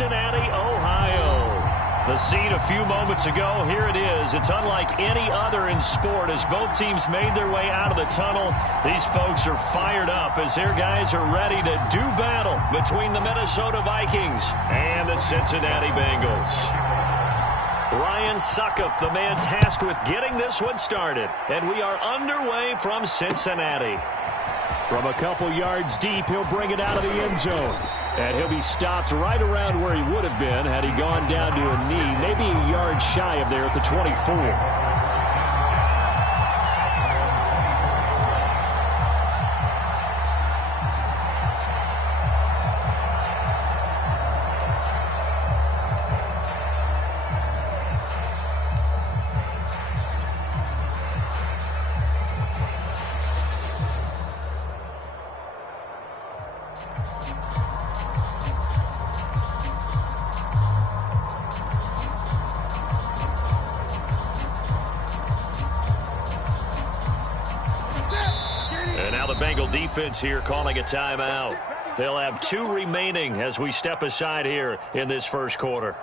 Cincinnati, Ohio. The scene a few moments ago, here it is. It's unlike any other in sport as both teams made their way out of the tunnel. These folks are fired up as their guys are ready to do battle between the Minnesota Vikings and the Cincinnati Bengals. Ryan Suckup, the man tasked with getting this one started. And we are underway from Cincinnati. From a couple yards deep, he'll bring it out of the end zone. And he'll be stopped right around where he would have been had he gone down to a knee, maybe a yard shy of there at the 24. Defense here calling a timeout. They'll have 2 remaining as we step aside here in this first quarter.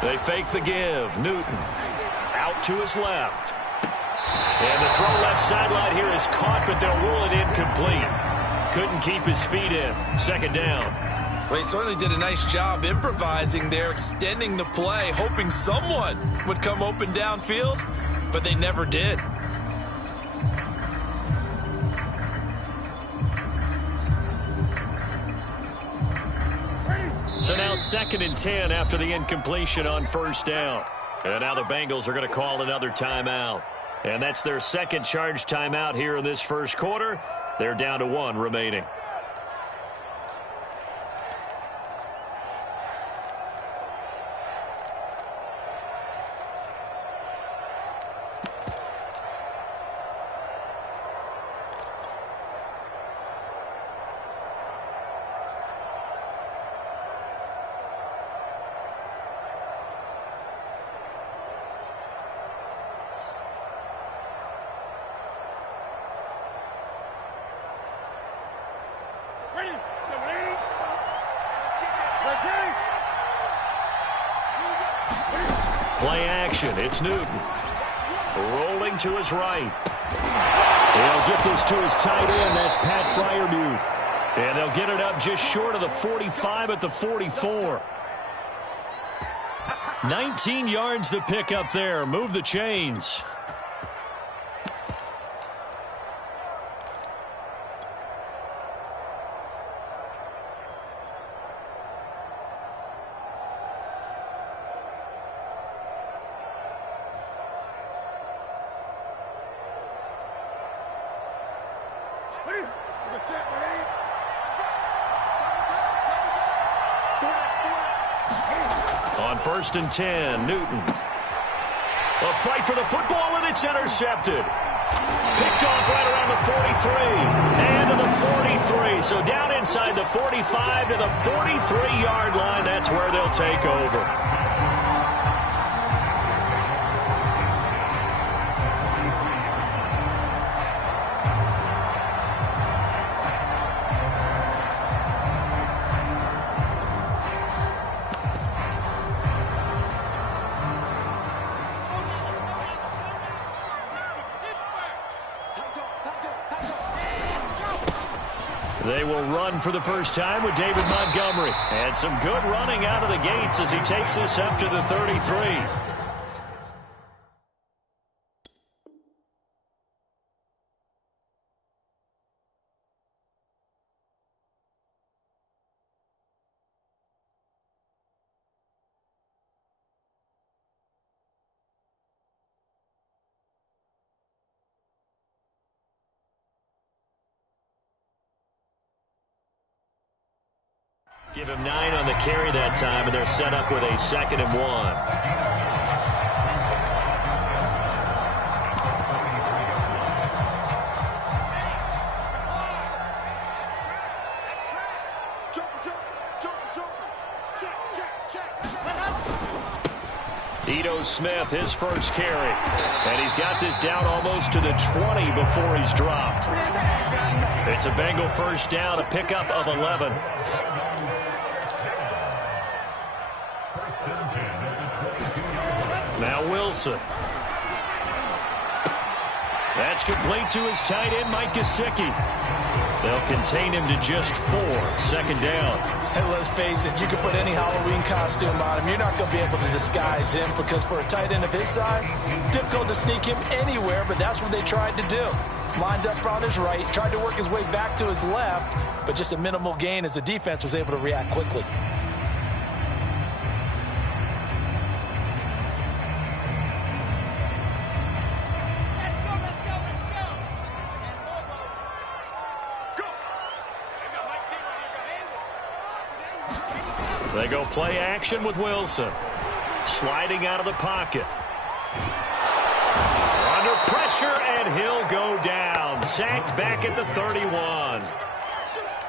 They fake the give. Newton out to his left. And the throw left sideline here is caught, but they'll rule it incomplete. Couldn't keep his feet in. Second down. Well, he certainly did a nice job improvising there, extending the play, hoping someone would come open downfield, but they never did. So now 2nd and 10 after the incompletion on first down. And now the Bengals are going to call another timeout. And that's their second charge timeout here in this first quarter. They're down to 1 remaining. Play action. It's Newton. Rolling to his right. They'll get this to his tight end. That's Pat Fryermuth. And they'll get it up just short of the 45 at the 44. 19 yards to pick up there. Move the chains. On 1st and 10, Newton. A fight for the football, and it's intercepted. Picked off right around the 43. And to the 43. So down inside the 45 to the 43-yard line. That's where they'll take over. They will run for the first time with David Montgomery. And some good running out of the gates as he takes this up to the 33. Give him 9 on the carry that time, and they're set up with a 2nd and 1. Ito Smith, his first carry. And he's got this down almost to the 20 before he's dropped. It's a Bengal first down, a pickup of 11. Now Wilson. That's complete to his tight end, Mike Gesicki. They'll contain him to just 4. Second down. Hey, let's face it, you can put any Halloween costume on him. You're not going to be able to disguise him because for a tight end of his size, difficult to sneak him anywhere, but that's what they tried to do. Lined up on his right, tried to work his way back to his left, but just a minimal gain as the defense was able to react quickly. They go play action with Wilson. Sliding out of the pocket. Under pressure, and he'll go down. Sacked back at the 31.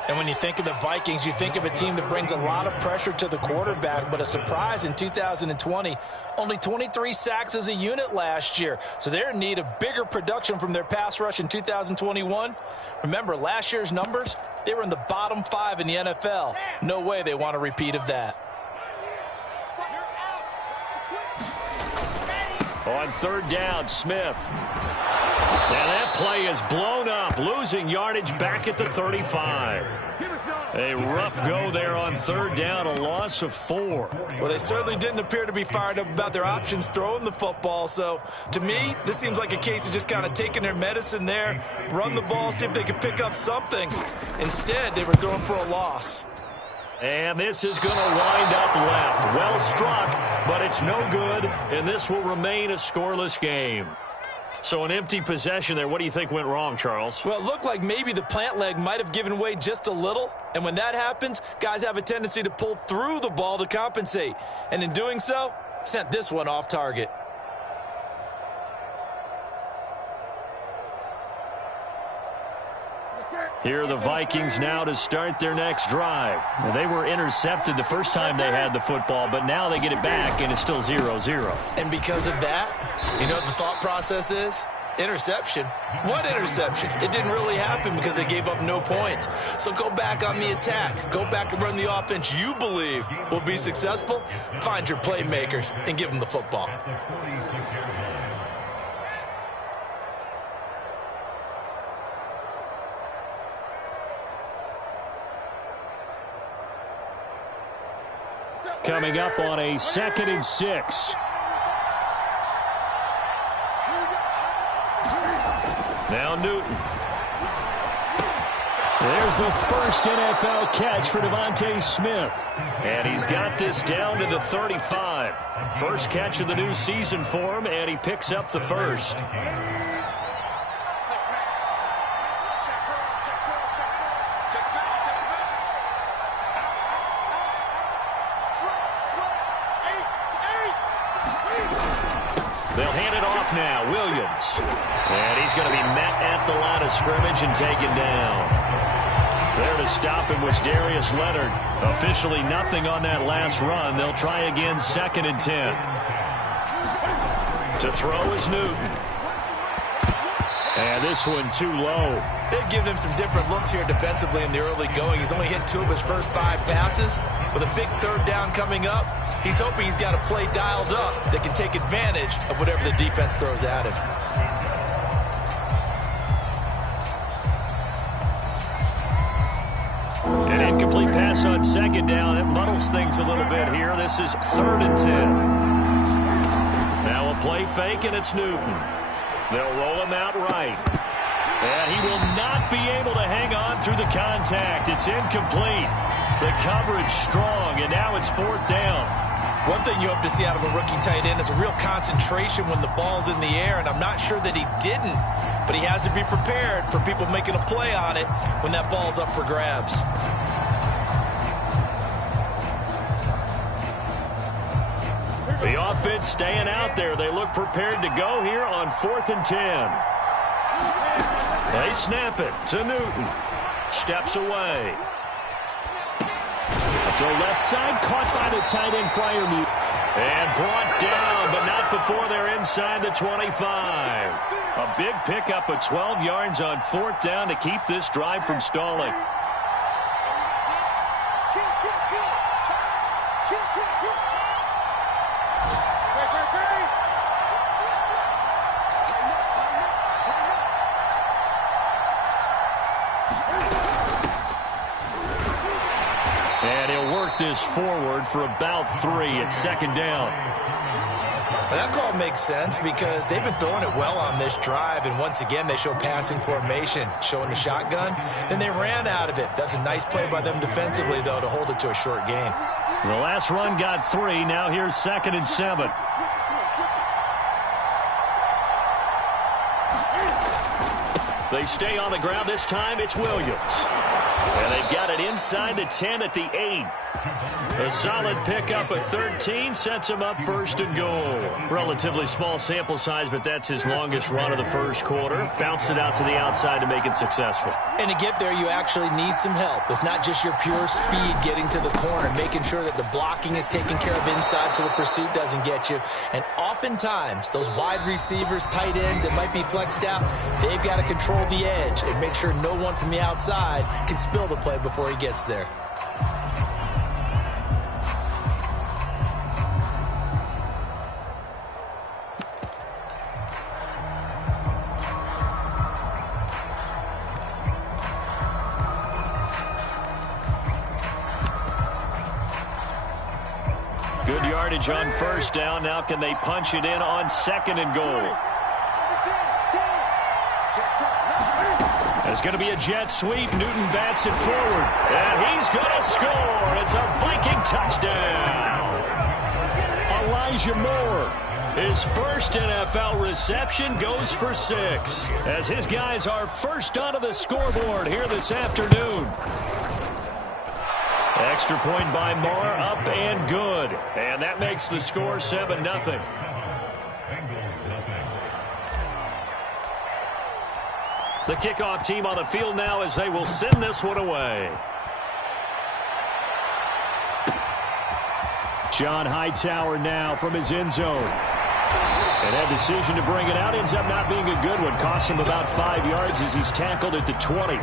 And when you think of the Vikings, you think of a team that brings a lot of pressure to the quarterback, but a surprise in 2020, only 23 sacks as a unit last year. So they're in need of bigger production from their pass rush in 2021. Remember, last year's numbers, they were in the bottom 5 in the NFL. No way they want a repeat of that. On third down, Smith. Now that play is blown up, losing yardage back at the 35. A rough go there on third down, a loss of 4. Well, they certainly didn't appear to be fired up about their options throwing the football. So, to me, this seems like a case of just kind of taking their medicine there, run the ball, see if they could pick up something. Instead, they were throwing for a loss. And this is going to wind up left. Well struck, but it's no good, and this will remain a scoreless game. So an empty possession there. What do you think went wrong, Charles? Well, it looked like maybe the plant leg might have given way just a little. And when that happens, guys have a tendency to pull through the ball to compensate. And in doing so, sent this one off target. Here are the Vikings now to start their next drive. Well, they were intercepted the first time they had the football, but now they get it back, and it's still 0-0. And because of that, you know what the thought process is? Interception. What interception? It didn't really happen because they gave up no points. So go back on the attack. Go back and run the offense you believe will be successful. Find your playmakers and give them the football. Coming up on a 2nd and 6. Now Newton. There's the first NFL catch for Devontae Smith. And he's got this down to the 35. First catch of the new season for him, and he picks up the first. They'll hand it off now. Williams. And he's going to be met at the line of scrimmage and taken down. There to stop him was Darius Leonard. Officially nothing on that last run. They'll try again 2nd and 10. To throw is Newton. And this one too low. They've given him some different looks here defensively in the early going. He's only hit 2 of his first 5 passes. With a big third down coming up, he's hoping he's got a play dialed up that can take advantage of whatever the defense throws at him. An incomplete pass on 2nd down. That muddles things a little bit here. This is 3rd and 10. Now a play fake, and it's Newton. They'll roll him out right. And he will not be able to hang on through the contact. It's incomplete. The coverage strong, and now it's 4th down. One thing you hope to see out of a rookie tight end is a real concentration when the ball's in the air, and I'm not sure that he didn't, but he has to be prepared for people making a play on it when that ball's up for grabs. The offense staying out there. They look prepared to go here on 4th and 10. They snap it to Newton. Steps away. A throw left side, caught by the tight end, Freiermuth. And brought down, but not before they're inside the 25. A big pickup of 12 yards on 4th down to keep this drive from stalling. And he'll work this forward for about 3 at 2nd down. That call makes sense because they've been throwing it well on this drive, and once again they show passing formation, showing the shotgun. Then they ran out of it. That's a nice play by them defensively, though, to hold it to a short gain. The last run got 3. Now here's 2nd and 7. They stay on the ground. This time it's Williams. And they've got it inside the 10 at the 8. A solid pickup of 13 sets him up 1st and goal. Relatively small sample size, but that's his longest run of the first quarter. Bounced it out to the outside to make it successful. And to get there, you actually need some help. It's not just your pure speed getting to the corner, making sure that the blocking is taken care of inside so the pursuit doesn't get you. And oftentimes, those wide receivers, tight ends that might be flexed out, they've got to control the edge and make sure no one from the outside can spill the play before he gets there. Good yardage on 1st down. Now can they punch it in on 2nd and goal? It's going to be a jet sweep. Newton bats it forward. And he's going to score. It's a Viking touchdown. Elijah Moore, his first NFL reception, goes for 6. As his guys are first onto the scoreboard here this afternoon. Extra point by Moore, up and good. And that makes the score 7-0. The kickoff team on the field now as they will send this one away. John Hightower now from his end zone. And that decision to bring it out ends up not being a good one. Costs him about 5 yards as he's tackled at the 20.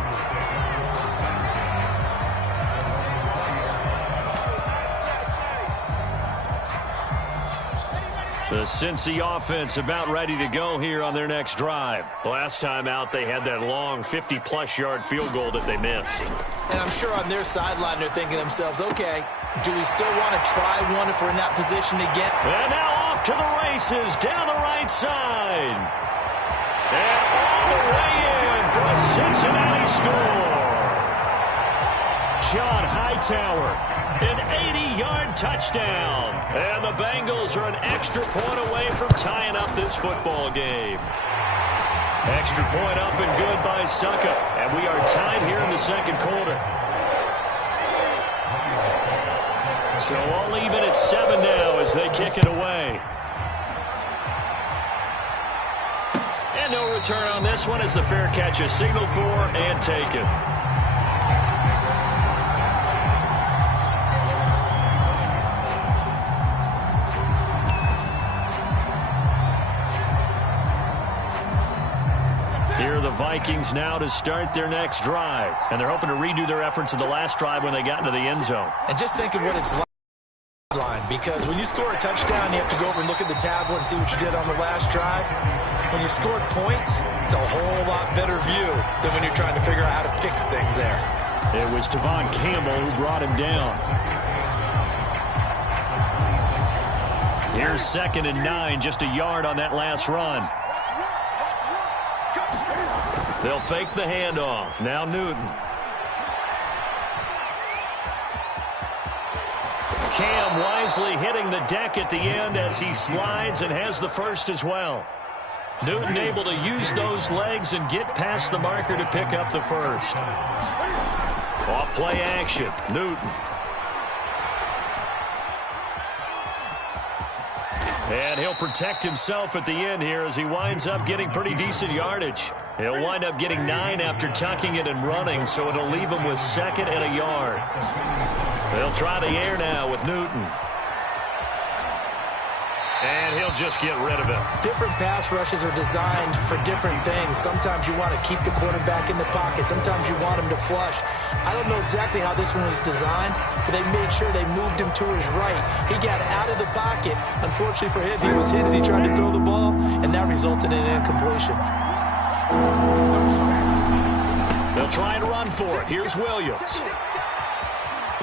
The Cincy offense about ready to go here on their next drive. Last time out, they had that long 50-plus yard field goal that they missed. And I'm sure on their sideline they're thinking to themselves, okay, do we still want to try one if we're in that position again? And now off to the races down the right side. And all the way in for a Cincinnati score. John Hightower, an 80-yard touchdown. And the Bengals are an extra point away from tying up this football game. Extra point up and good by Suckup. And we are tied here in the second quarter. So all even at 7 now as they kick it away. And no return on this one as the fair catch is signaled for and taken. Here are the Vikings now to start their next drive. And they're hoping to redo their efforts in the last drive when they got into the end zone. And just think of what it's like, because when you score a touchdown, you have to go over and look at the tablet and see what you did on the last drive. When you scored points, it's a whole lot better view than when you're trying to figure out how to fix things there. It was Tavon Campbell who brought him down. Here's 2nd and 9, just a yard on that last run. They'll fake the handoff. Now Newton. Cam wisely hitting the deck at the end as he slides and has the first as well. Newton able to use those legs and get past the marker to pick up the first. Off play action. Newton. And he'll protect himself at the end here as he winds up getting pretty decent yardage. He'll wind up getting 9 after tucking it and running, so it'll leave him with 2nd and a yard. They'll try the air now with Newton. And he'll just get rid of it. Different pass rushes are designed for different things. Sometimes you want to keep the quarterback in the pocket. Sometimes you want him to flush. I don't know exactly how this one was designed, but they made sure they moved him to his right. He got out of the pocket. Unfortunately for him, he was hit as he tried to throw the ball, and that resulted in an incompletion. They'll try and run for it. Here's Williams.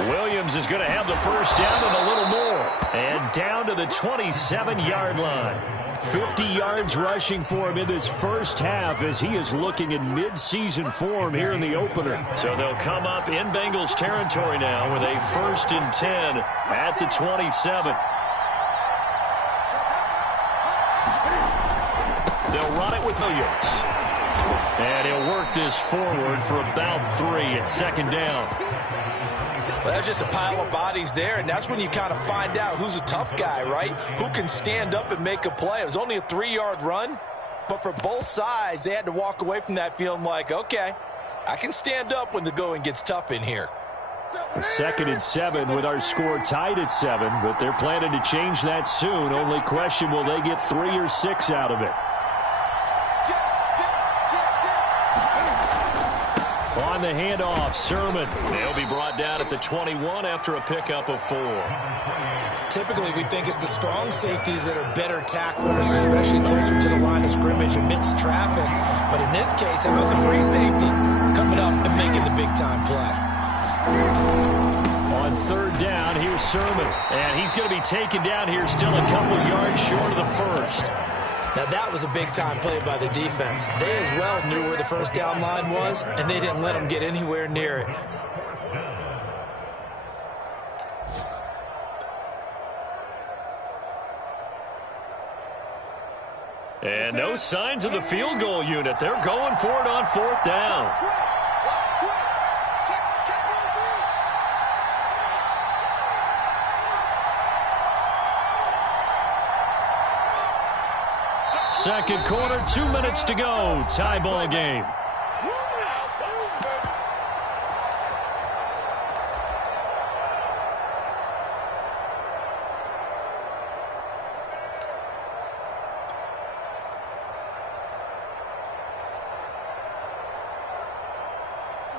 Williams is going to have the first down and a little more. And down to the 27-yard line. 50 yards rushing for him in this first half as he is looking in mid-season form here in the opener. So they'll come up in Bengals territory now with a 1st and 10 at the 27. They'll run it with Williams. And he'll work this forward for about 3 at 2nd down. Well, that's just a pile of bodies there, and that's when you kind of find out who's a tough guy, right? Who can stand up and make a play. It was only a 3-yard run, but for both sides, they had to walk away from that feeling like, okay, I can stand up when the going gets tough in here. 2nd and 7 with our score tied at 7, but they're planning to change that soon. Only question, will they get 3 or 6 out of it? On the handoff, Sermon. They'll be brought down at the 21 after a pickup of 4. Typically, we think it's the strong safeties that are better tacklers, especially closer to the line of scrimmage amidst traffic. But in this case, how about the free safety coming up and making the big-time play? On 3rd down, here's Sermon. And he's going to be taken down here still a couple yards short of the first. Now, that was a big-time play by the defense. They as well knew where the first down line was, and they didn't let them get anywhere near it. And no signs of the field goal unit. They're going for it on 4th down. Second quarter, 2 minutes to go. Tie ball game.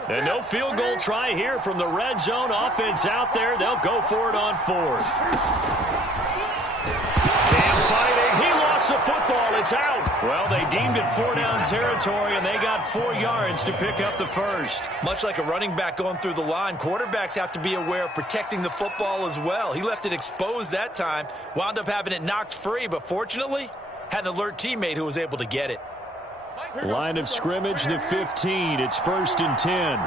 And no field goal try here from the red zone. Offense out there. They'll go for it on 4th. Cam fighting. He lost the football. It's out. Well, they deemed it 4-down territory, and they got 4 yards to pick up the first. Much like a running back going through the line, quarterbacks have to be aware of protecting the football as well. He left it exposed that time, wound up having it knocked free, but fortunately, had an alert teammate who was able to get it. Line of scrimmage, the 15. It's 1st and 10.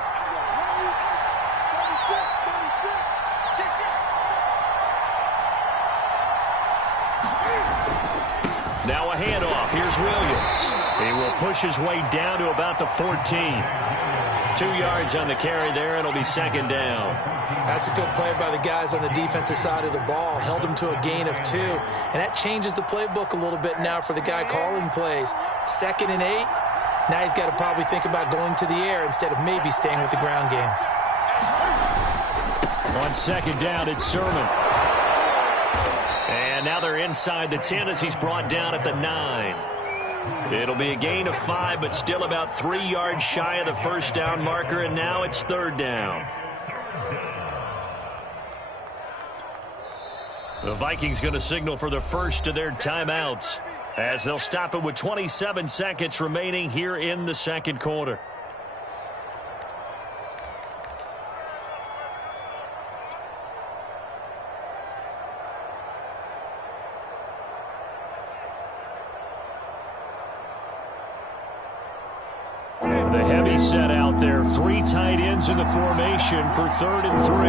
Now a handoff. Here's Williams. He will push his way down to about the 14. 2 yards on the carry there. It'll be 2nd down. That's a good play by the guys on the defensive side of the ball. Held him to a gain of 2. And that changes the playbook a little bit now for the guy calling plays. 2nd and 8. Now he's got to probably think about going to the air instead of maybe staying with the ground game. On 2nd down, it's Sermon. And now they're inside the 10 as he's brought down at the 9. It'll be a gain of 5, but still about 3 yards shy of the first down marker, and now it's 3rd down. The Vikings going to signal for the first of their timeouts as they'll stop it with 27 seconds remaining here in the second quarter. The heavy set out there. 3 tight ends in the formation for 3rd and 3.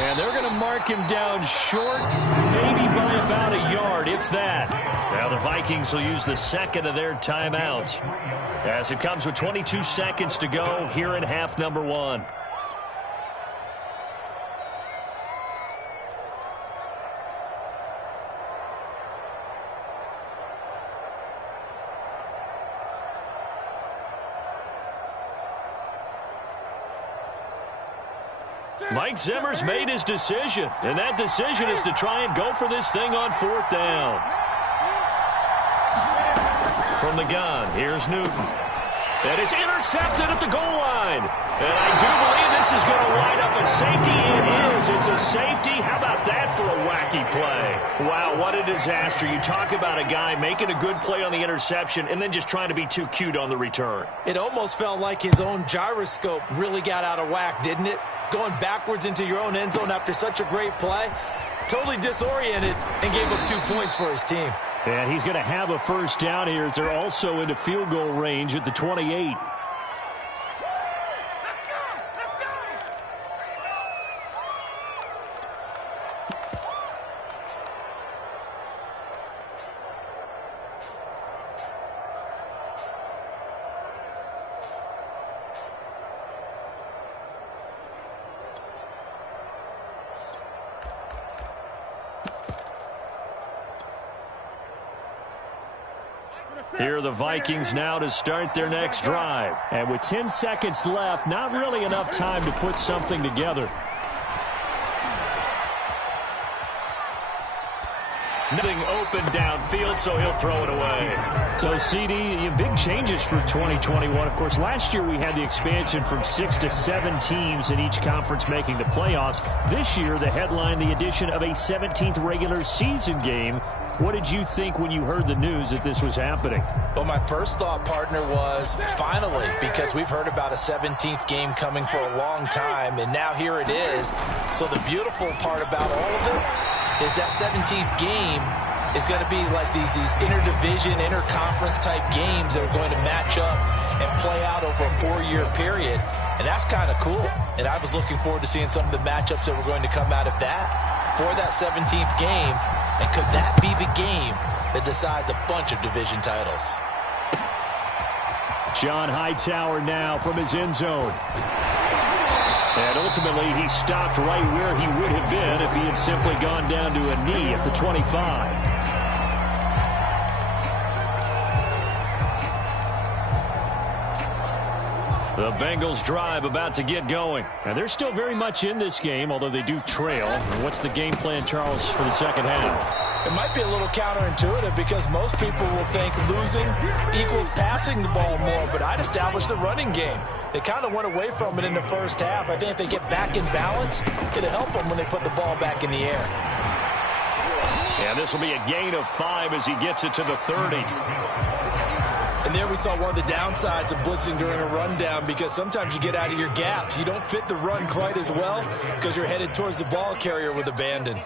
And they're going to mark him down short, maybe by about a yard, if that. Now the Vikings will use the second of their timeouts as it comes with 22 seconds to go here in half number 1. Mike Zimmer's made his decision, and that decision is to try and go for this thing on 4th down. From the gun, here's Newton. And it's intercepted at the goal line. And I do believe this is going to wind up a safety. It is. It's a safety. How about that for a wacky play? Wow, what a disaster. You talk about a guy making a good play on the interception and then just trying to be too cute on the return. It almost felt like his own gyroscope really got out of whack, didn't it? Going backwards into your own end zone after such a great play. Totally disoriented and gave up 2 points for his team. And he's going to have a first down here. They're also into field goal range at the 28. Here are the Vikings now to start their next drive. And with 10 seconds left, not really enough time to put something together. Nothing open downfield, so he'll throw it away. So, CD, big changes for 2021. Of course, last year we had the expansion from 6 to 7 teams in each conference making the playoffs. This year, the headline, the addition of a 17th regular season game. What did you think when you heard the news that this was happening? Well, my first thought, partner, was finally, because we've heard about a 17th game coming for a long time, and now here it is. So the beautiful part about all of it is that 17th game is going to be like these interdivision, interconference type games that are going to match up and play out over a 4-year period. And that's kind of cool. And I was looking forward to seeing some of the matchups that were going to come out of that for that 17th game. And could that be the game that decides a bunch of division titles? John Hightower now from his end zone. And ultimately, he stopped right where he would have been if he had simply gone down to a knee at the 25. The Bengals drive about to get going. And they're still very much in this game, although they do trail. And what's the game plan, Charles, for the second half? It might be a little counterintuitive because most people will think losing equals passing the ball more, but I'd establish the running game. They kind of went away from it in the first half. I think if they get back in balance, it'll help them when they put the ball back in the air. And this will be a gain of 5 as he gets it to the 30. And there we saw one of the downsides of blitzing during a rundown, because sometimes you get out of your gaps. You don't fit the run quite as well because you're headed towards the ball carrier with abandon.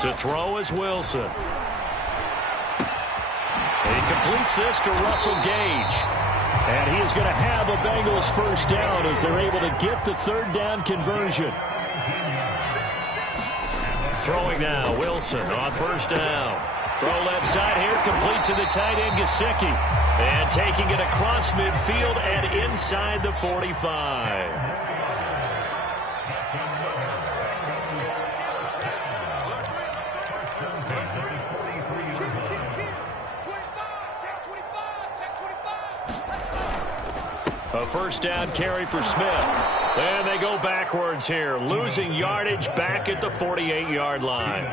To throw is Wilson. He completes this to Russell Gage. And he is going to have a Bengals first down as they're able to get the third down conversion. Throwing now, Wilson on first down. Throw left side here, complete to the tight end, Gesicki. And taking it across midfield and inside the 45. A first down carry for Smith. And they go backwards here, losing yardage back at the 48-yard line.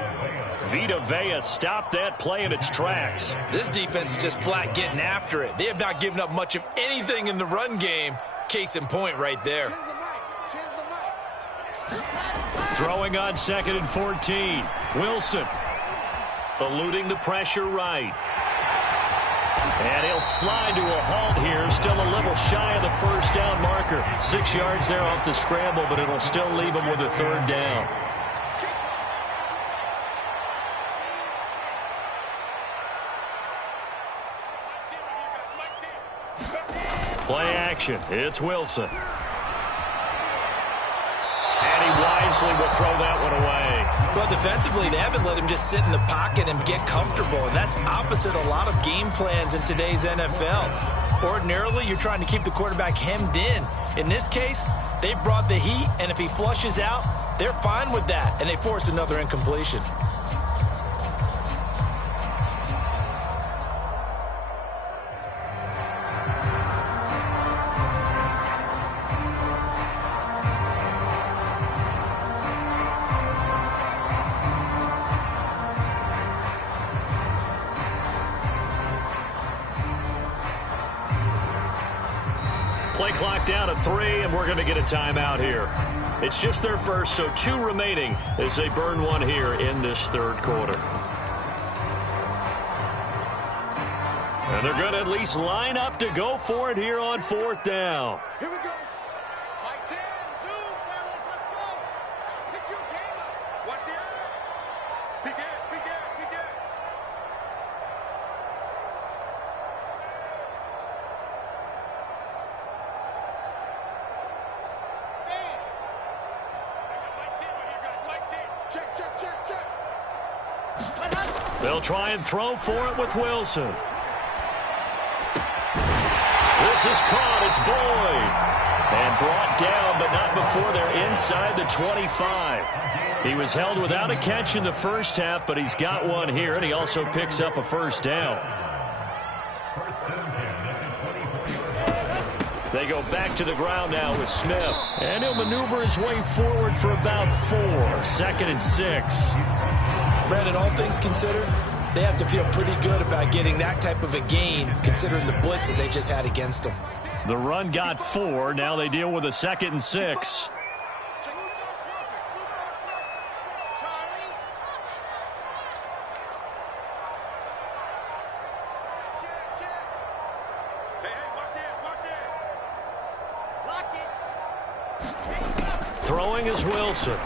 Vita Vea stopped that play in its tracks. This defense is just flat getting after it. They have not given up much of anything in the run game. Case in point right there. Throwing on 2nd and 14. Wilson eluding the pressure right. And he'll slide to a halt here, still a little shy of the first down marker. 6 yards there off the scramble, but it'll still leave him with a third down. Play action. It's Wilson. And he wisely will throw that one away. Well, defensively, they haven't let him just sit in the pocket and get comfortable, and that's opposite a lot of game plans in today's NFL. Ordinarily, you're trying to keep the quarterback hemmed in. In this case, they brought the heat, and if he flushes out, they're fine with that, and they force another incompletion. Play clock down to 3, and we're going to get a timeout here. It's just their first, so 2 remaining as they burn one here in this third quarter. And they're going to at least line up to go for it here on 4th down. Here we go. Mike 10, zoom, fellas, let's go. I'll pick your game up. Watch the eye. Begin. Check. They'll try and throw for it with Wilson. This is caught. It's Boyd. And brought down, but not before they're inside the 25. He was held without a catch in the first half, but he's got one here, and he also picks up a first down. They go back to the ground now with Smith. And he'll maneuver his way forward for about 4. 2nd and 6. Brandon, all things considered, they have to feel pretty good about getting that type of a gain, considering the blitz that they just had against them. The run got 4. Now they deal with a 2nd and 6. Throwing is Wilson.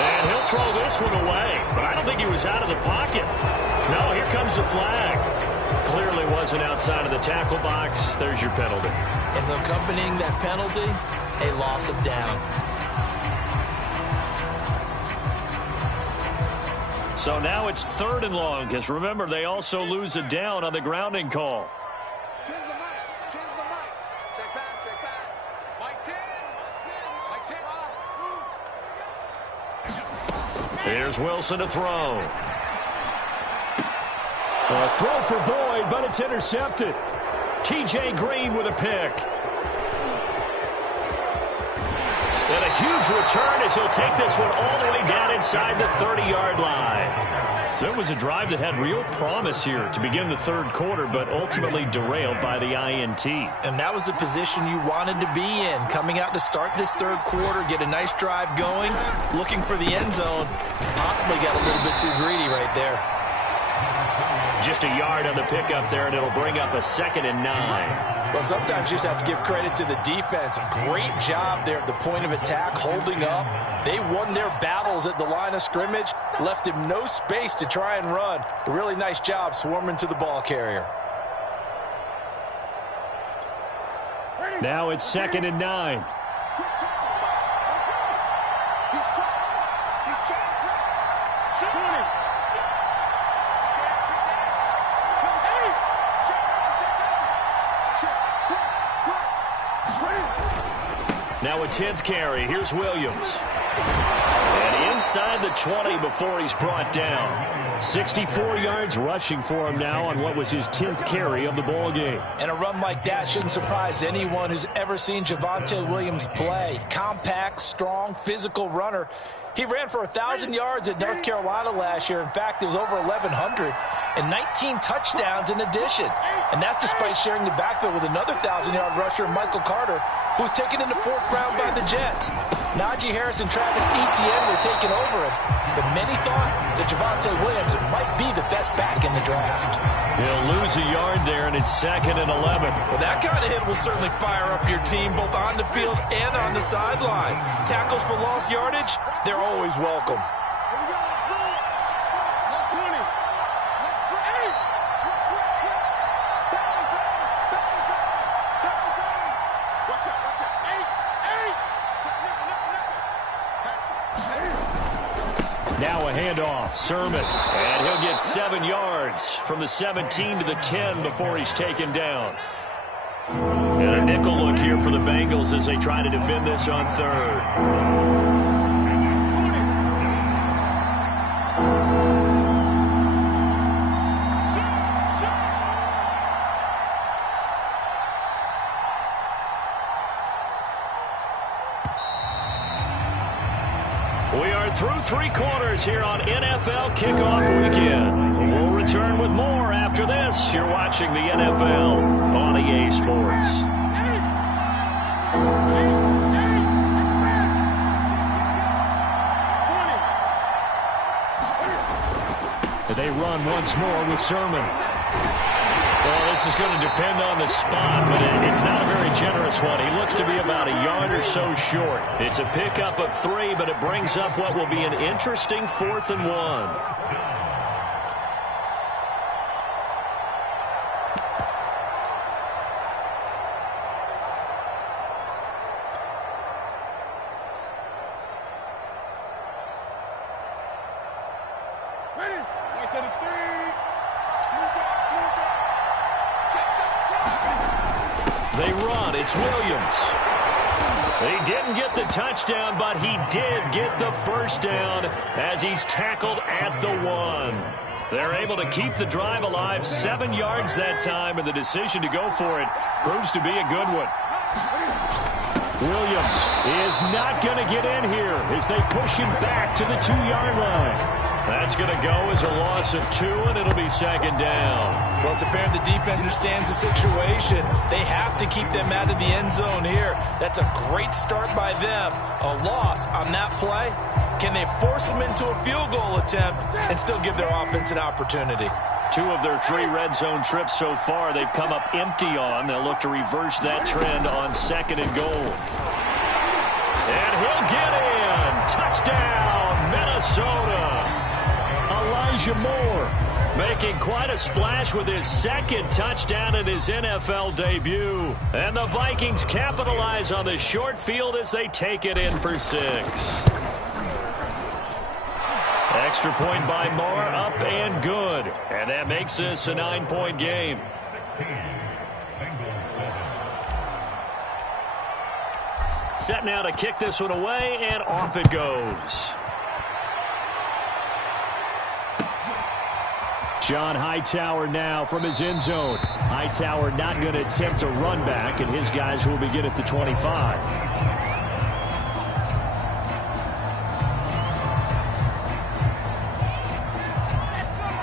And he'll throw this one away, but I don't think he was out of the pocket. No, here comes the flag. Clearly wasn't outside of the tackle box. There's your penalty. And accompanying that penalty, a loss of down. So now it's 3rd and long, because remember, they also lose a down on the grounding call. Here's Wilson to throw. A throw for Boyd, but it's intercepted. T.J. Green with a pick. And a huge return as he'll take this one all the way down inside the 30-yard line. So it was a drive that had real promise here to begin the third quarter, but ultimately derailed by the INT. And that was the position you wanted to be in, coming out to start this third quarter, get a nice drive going, looking for the end zone. Possibly got a little bit too greedy right there. Just a yard on the pickup there, and it'll bring up a 2nd and 9. Well, sometimes you just have to give credit to the defense. Great job there at the point of attack, holding up. They won their battles at the line of scrimmage, left him no space to try and run. A really nice job swarming to the ball carrier. Now it's 2nd and 9. Now a 10th carry. Here's Williams. And inside the 20 before he's brought down. 64 yards rushing for him now on what was his 10th carry of the ball game. And a run like that shouldn't surprise anyone who's ever seen Javonte Williams play. Compact, strong, physical runner. He ran for 1,000 yards at North Carolina last year. In fact, it was over 1,100. And 19 touchdowns in addition. And that's despite sharing the backfield with another 1,000-yard rusher, Michael Carter, who was taken in the 4th round by the Jets. Najee Harris and Travis Etienne were taking over him. But many thought that Javonte Williams might be the best back in the draft. He'll lose a yard there, and it's 2nd and 11. Well, that kind of hit will certainly fire up your team, both on the field and on the sideline. Tackles for lost yardage, they're always welcome. Now a handoff, Sermon, and he'll get 7 yards from the 17 to the 10 before he's taken down. And a nickel look here for the Bengals as they try to defend this on 3rd. We are through 3 quarters here on NFL Kickoff Weekend. We'll return with more after after this. You're watching the NFL on EA Sports. They run once more with Sermon. Well, this is going to depend on the spot, but it's not a very generous one. He looks to be about a yard or so short. It's a pickup of 3, but it brings up what will be an interesting 4th and 1. They run. It's Williams. He didn't get the touchdown, but he did get the first down as he's tackled at the 1. They're able to keep the drive alive, 7 yards that time, and the decision to go for it proves to be a good one. Williams is not going to get in here as they push him back to the 2-yard line. That's going to go as a loss of 2, and it'll be 2nd down. Well, it's apparent the defense understands the situation. They have to keep them out of the end zone here. That's a great start by them. A loss on that play. Can they force them into a field goal attempt and still give their offense an opportunity? 2 of their 3 red zone trips so far, they've come up empty on. They'll look to reverse that trend on 2nd and goal. And he'll get in. Touchdown, Minnesota. Elijah Moore making quite a splash with his 2nd touchdown in his NFL debut. And the Vikings capitalize on the short field as they take it in for 6. Extra point by Moore, up and good. And that makes this a 9-point game. Set now to kick this one away, and off it goes. John Hightower now from his end zone. Hightower not going to attempt a run back, and his guys will begin at the 25.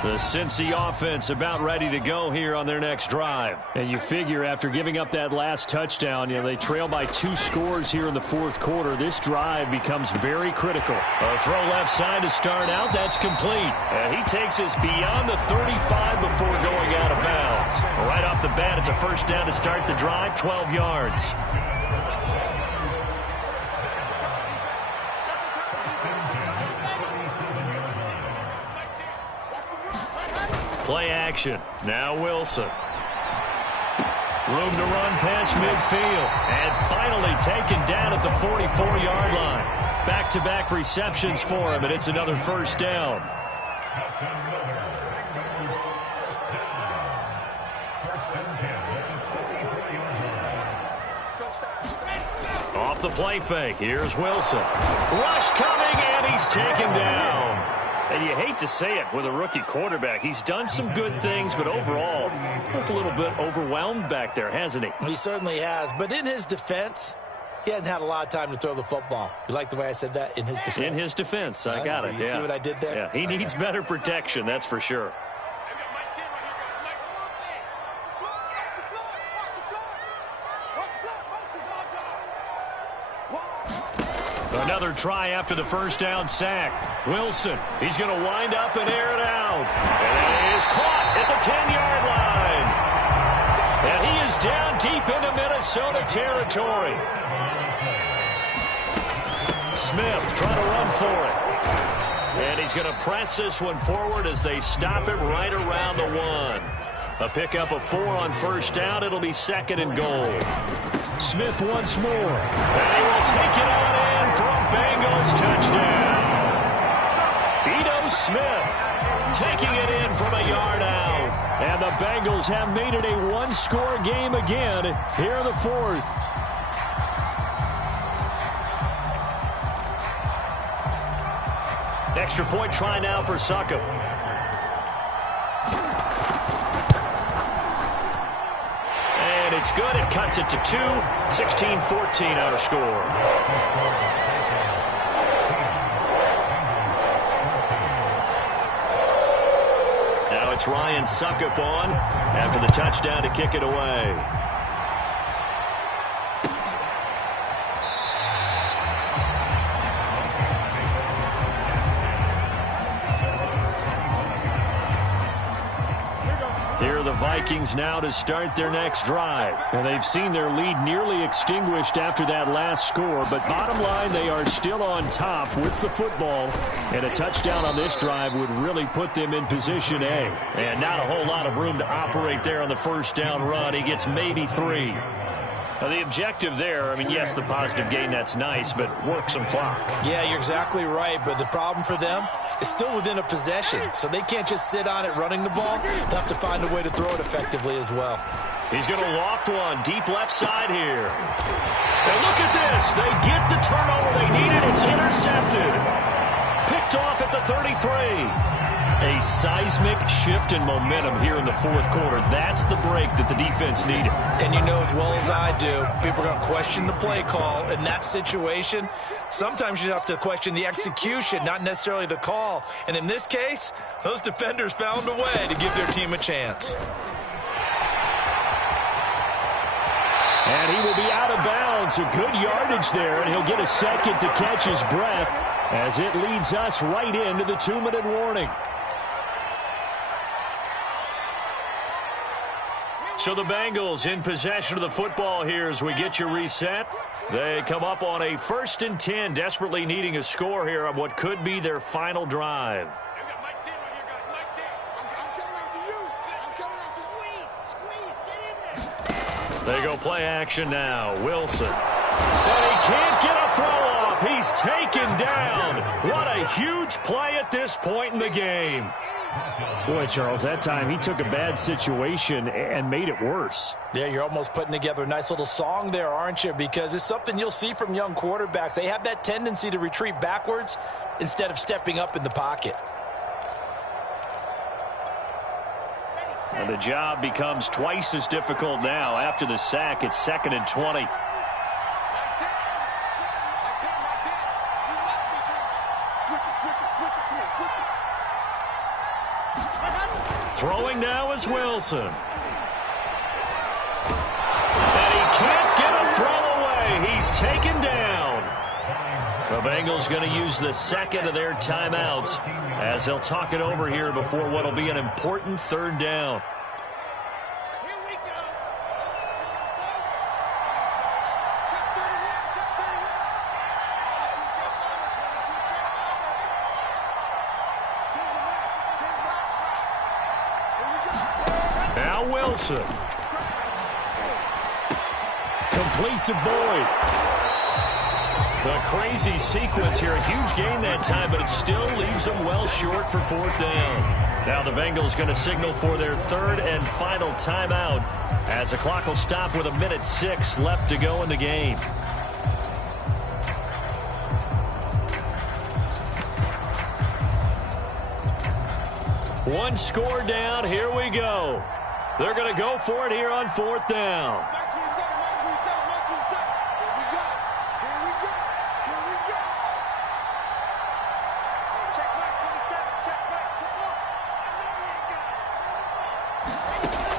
The Cincy offense about ready to go here on their next drive. And you figure after giving up that last touchdown, they trail by 2 scores here in the 4th quarter. This drive becomes very critical. A throw left side to start out. That's complete. And he takes us beyond the 35 before going out of bounds. Right off the bat, it's a first down to start the drive, 12 yards. Play action. Now Wilson. Room to run past midfield. And finally taken down at the 44-yard line. Back-to-back receptions for him, and it's another first down. Off the play fake. Here's Wilson. Rush coming, and he's taken down. And you hate to say it with a rookie quarterback. He's done some good things, but overall, looked a little bit overwhelmed back there, hasn't he? He certainly has. But in his defense, he hasn't had a lot of time to throw the football. You like the way I said that? In his defense? In his defense. I got it. You see what I did there? Yeah, he needs better protection, that's for sure. Another try after the first down sack. Wilson, he's going to wind up and air it out. And it is caught at the 10-yard line. And he is down deep into Minnesota territory. Smith trying to run for it. And he's going to press this one forward as they stop it right around the 1. A pickup of 4 on first down. It'll be 2nd and goal. Smith once more. And he will take it on in for a Bengals touchdown. Ito Smith taking it in from a yard out. And the Bengals have made it a 1-score game again here in the 4th. Extra point try now for Succop. And it's good. It cuts it to 2. 16-14 our score. Now it's Ryan Suckup on after the touchdown to kick it away. Here are the Vikings now to start their next drive. And they've seen their lead nearly extinguished after that last score. But bottom line, they are still on top with the football. And a touchdown on this drive would really put them in position A. And not a whole lot of room to operate there on the first down run. He gets maybe 3. Now, the objective there, I mean, yes, the positive gain, that's nice, but work some clock. Yeah, you're exactly right. But the problem for them is still within a possession. So they can't just sit on it running the ball. They'll have to find a way to throw it effectively as well. He's going to loft one deep left side here. And look at this. They get the turnover they needed. It's intercepted. Picked off at the 33. A seismic shift in momentum here in the fourth quarter. That's the break that the defense needed. And you know as well as I do, people are going to question the play call in that situation. Sometimes you have to question the execution, not necessarily the call. And in this case, those defenders found a way to give their team a chance. And he will be out of bounds. A good yardage there, and he'll get a second to catch his breath as it leads us right into the 2-minute warning. So the Bengals in possession of the football here as we get you reset. They come up on a 1st and 10, desperately needing a score here on what could be their final drive. They go play action now. Wilson. And he can't get a throw off. He's taken down. What a huge play at this point in the game. Boy, Charles, that time he took a bad situation and made it worse. Yeah, you're almost putting together a nice little song there, aren't you? Because it's something you'll see from young quarterbacks. They have that tendency to retreat backwards instead of stepping up in the pocket. And the job becomes twice as difficult now. After the sack, it's 2nd and 20. Throwing now is Wilson. And he can't get a throw away. He's taken down. The Bengals going to use the second of their timeouts as they'll talk it over here before what will be an important 3rd down. Here we go. Now Wilson. Complete to Boyd. A crazy sequence here. A huge gain that time, but it still leaves them well short for 4th down. Now the Bengals going to signal for their 3rd and final timeout as the clock will stop with 1:06 left to go in the game. One score down. Here we go. They're going to go for it here on 4th down.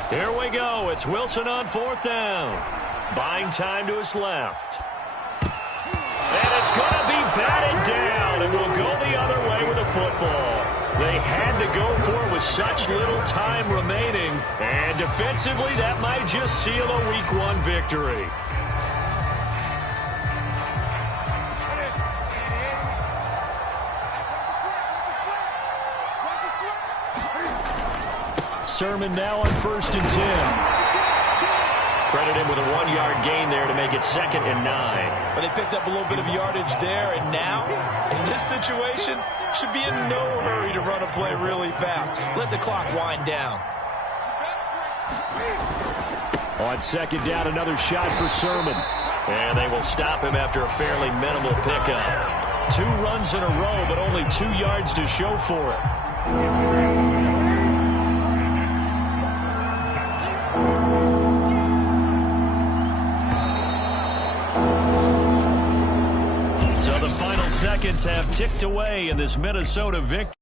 Here we go. It's Wilson on 4th down. Buying time to his left. And it's going to be batted down, and we'll go the other way with the football. They had to go for it with such little time remaining, and defensively that might just seal a Week 1 victory. Sermon now on 1st and 10. Credit him with a 1-yard gain there to make it 2nd and 9. But they picked up a little bit of yardage there, and now, in this situation, should be in no hurry to run a play really fast. Let the clock wind down. On 2nd down, another shot for Sermon. And they will stop him after a fairly minimal pickup. 2 runs in a row, but only 2 yards to show for it. So the final seconds have ticked away in this Minnesota victory.